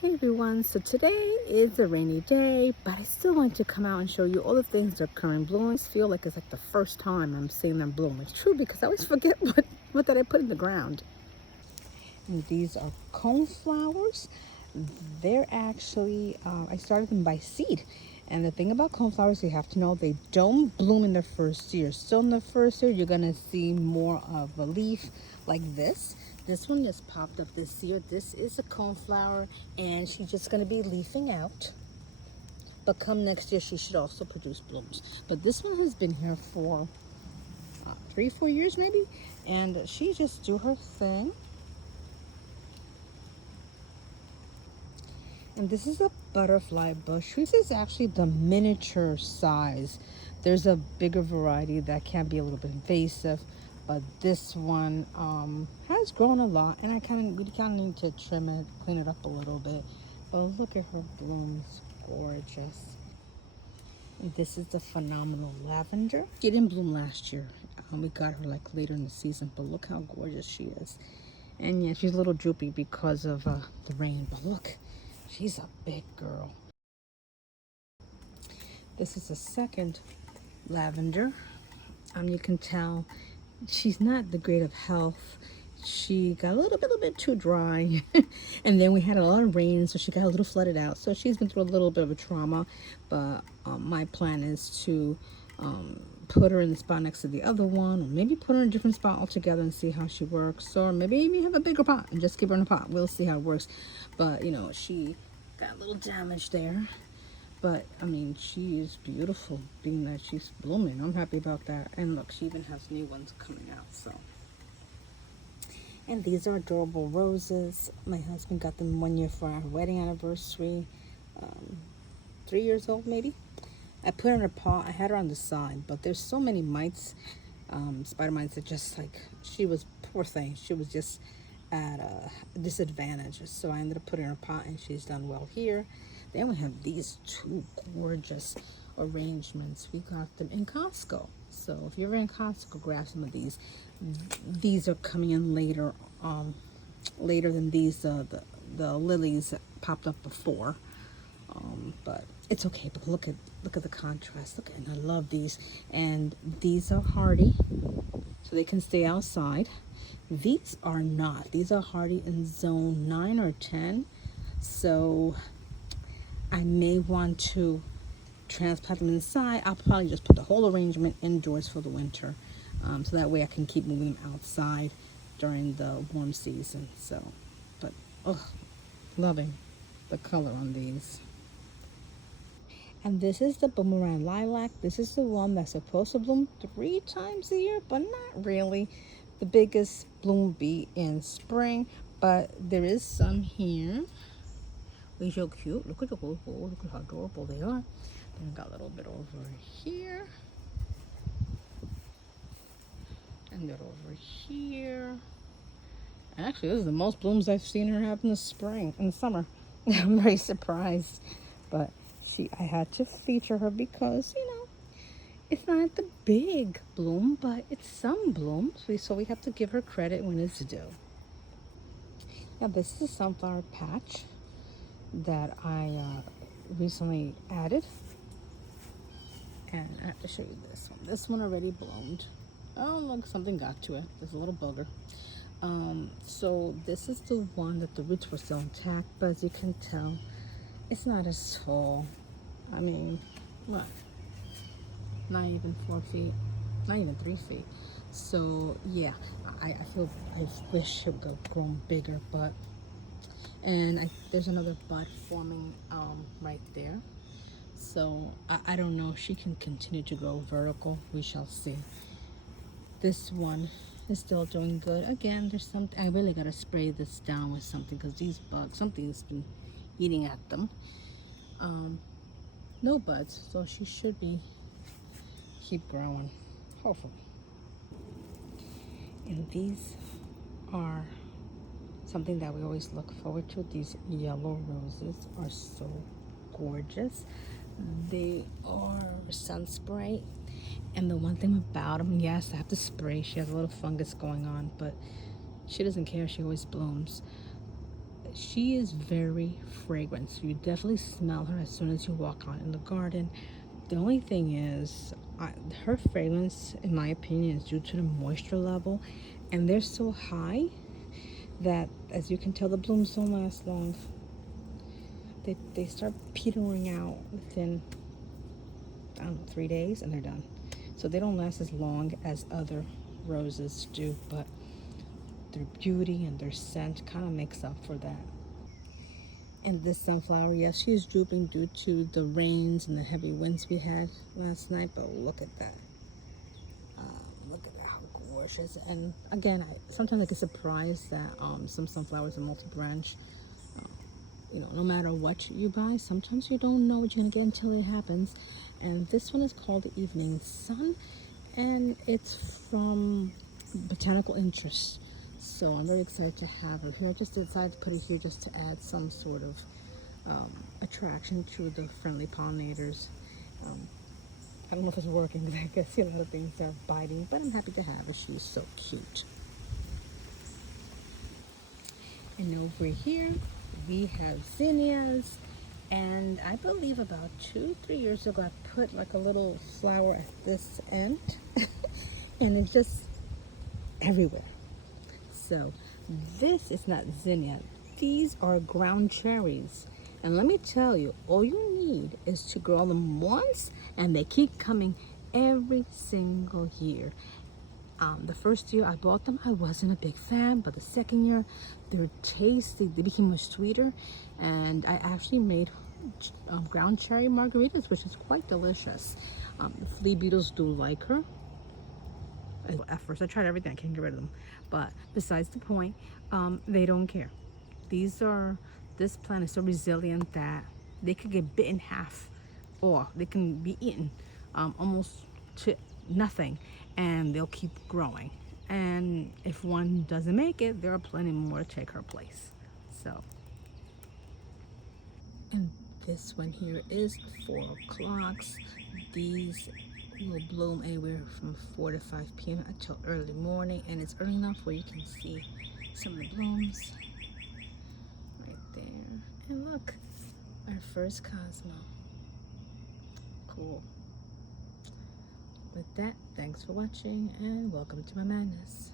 Hey everyone, so today is a rainy day, but I still want to come out and show you all the things that are currently blooming. I feel like it's like the first time I'm seeing them bloom. It's true because I always forget what that I put in the ground. And these are coneflowers. They're actually, I started them by seed. And the thing about coneflowers, you have to know they don't bloom in the first year. So in the first year, you're gonna see more of a leaf like this. This one just popped up this year. This is a coneflower, and she's just gonna be leafing out. But come next year, she should also produce blooms. But this one has been here for 3-4 years maybe, and she just do her thing. And this is a butterfly bush. This is actually the miniature size. There's a bigger variety that can be a little bit invasive, but this one has grown a lot, and we kind of need to trim it, clean it up a little bit. But look at her blooms, gorgeous. And this is the phenomenal lavender. She didn't bloom last year. We got her like later in the season, but look how gorgeous she is. And yeah, she's a little droopy because of the rain, but look. She's a big girl. This is a second lavender. You can tell she's not the great of health. She got a little bit too dry. And then we had a lot of rain, so she got a little flooded out. So she's been through a little bit of a trauma. But my plan is to put her in the spot next to the other one, or maybe put her in a different spot altogether and see how she works, or maybe have a bigger pot and just keep her in a pot. We'll see how it works. But you know, she got a little damage there, but I mean, she is beautiful being that she's blooming. I'm happy about that. And look, she even has new ones coming out. So, and these are adorable roses. My husband got them 1 year for our wedding anniversary, 3 years old maybe. I put her in a pot. I had her on the side, but there's so many mites, spider mites, that just like, she was, poor thing, she was just at a disadvantage. So I ended up putting her in a pot, and she's done well here. Then we have these two gorgeous arrangements. We got them in Costco. So if you're in Costco, grab some of these. These are coming in later, later than these, the lilies that popped up before. But it's okay. But look at the contrast. Look, and I love these. And these are hardy, so they can stay outside. These are not. These are hardy in zone 9 or 10. So I may want to transplant them inside. I'll probably just put the whole arrangement indoors for the winter, so that way I can keep moving them outside during the warm season. So, but loving the color on these. And this is the Boomerang Lilac. This is the one that's supposed to bloom 3 times a year, but not really. The biggest bloom will be in spring, but there is some here. They're so cute. Look at look at how adorable they are. Then I got a little bit over here. And then over here. Actually, this is the most blooms I've seen her have in the spring, in the summer. I'm very surprised. But I had to feature her because, you know, it's not the big bloom, but it's some blooms. So we have to give her credit when it's due. Now this is a sunflower patch that I recently added. And I have to show you this one. This one already bloomed. Oh, look, something got to it. There's a little booger. So this is the one that the roots were still intact, but as you can tell, it's not as tall. I mean, what? Not even 4 feet, not even 3 feet. So yeah, I wish it would have grown bigger, but, and there's another bud forming right there. So I don't know if she can continue to grow vertical. We shall see. This one is still doing good. Again, there's something, I really gotta spray this down with something, because these bugs, something's been eating at them. No buds, so she should keep growing, hopefully. And these are something that we always look forward to. These yellow roses are so gorgeous. They are Sunsprite, and the one thing about them, yes, I have to spray. She has a little fungus going on, but she doesn't care. She always blooms. she is very fragrant, so you definitely smell her as soon as you walk out in the garden. The only thing is, her fragrance, in my opinion, is due to the moisture level, and they're so high that, as you can tell, the blooms don't last long. They start petering out within, I don't know, 3 days, and they're done. So they don't last as long as other roses do, but their beauty and their scent kind of makes up for that. And this sunflower, yes, she is drooping due to the rains and the heavy winds we had last night, but look at that. Look at that, how gorgeous. And again, sometimes I get surprised that some sunflowers are multi-branch. No matter what you buy, sometimes you don't know what you're gonna get until it happens. And this one is called the Evening Sun, and it's from Botanical Interest. So I'm very excited to have it here. I just decided to put it here just to add some sort of attraction to the friendly pollinators. I don't know if it's working because I guess a lot of things are biting, but I'm happy to have her. She's so cute. And over here we have zinnias, and I believe about 2-3 years ago I put like a little flower at this end and it's just everywhere. So this is not zinnia, these are ground cherries, and let me tell you, all you need is to grow them once and they keep coming every single year. The first year I bought them, I wasn't a big fan, but the second year, their taste, they became much sweeter, and I actually made ground cherry margaritas, which is quite delicious. The flea beetles do like her. At first, I tried everything, I can't get rid of them, but besides the point, they don't care. This plant is so resilient that they could get bit in half, or they can be eaten almost to nothing, and they'll keep growing. And if one doesn't make it, there are plenty more to take her place. So, and this one here is 4 o'clocks. These will bloom anywhere from 4 to 5 p.m. until early morning, and it's early enough where you can see some of the blooms right there. And look, our first Cosmo. Cool. With that, thanks for watching and welcome to my madness.